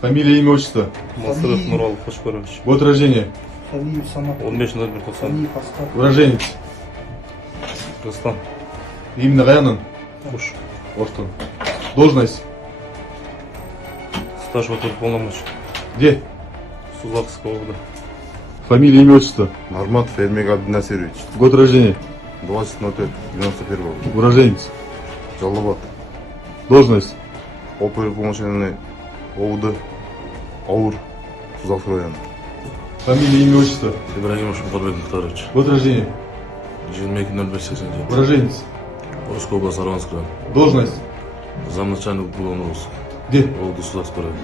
Фамилия, имя, отчество. Мастыров Нурал Кошпарович. Год рождения. Халиев Самат. 15.01.90. Халиев Аскар. Уроженец. Кыргызстан. Именно Гаянан. Ош. Оштон. Должность. Стаж в полномочий. Где? Сузлатская область. Фамилия, имя, отчество. Нормат Фермек Абдинасирович. Год рождения. 20.04.91 год. Уроженец. Жалобат. Должность. Оперуполномоченный ОУД АУР Сузавского района. Фамилия, имя, отчество. Ибрагимов Шухарбек Мухтарович. Год рождения. 22.01.89. Уроженец. Орская область, Сарванский район. Должность. Замначальник уголовного Где? ОУД Сузавского района.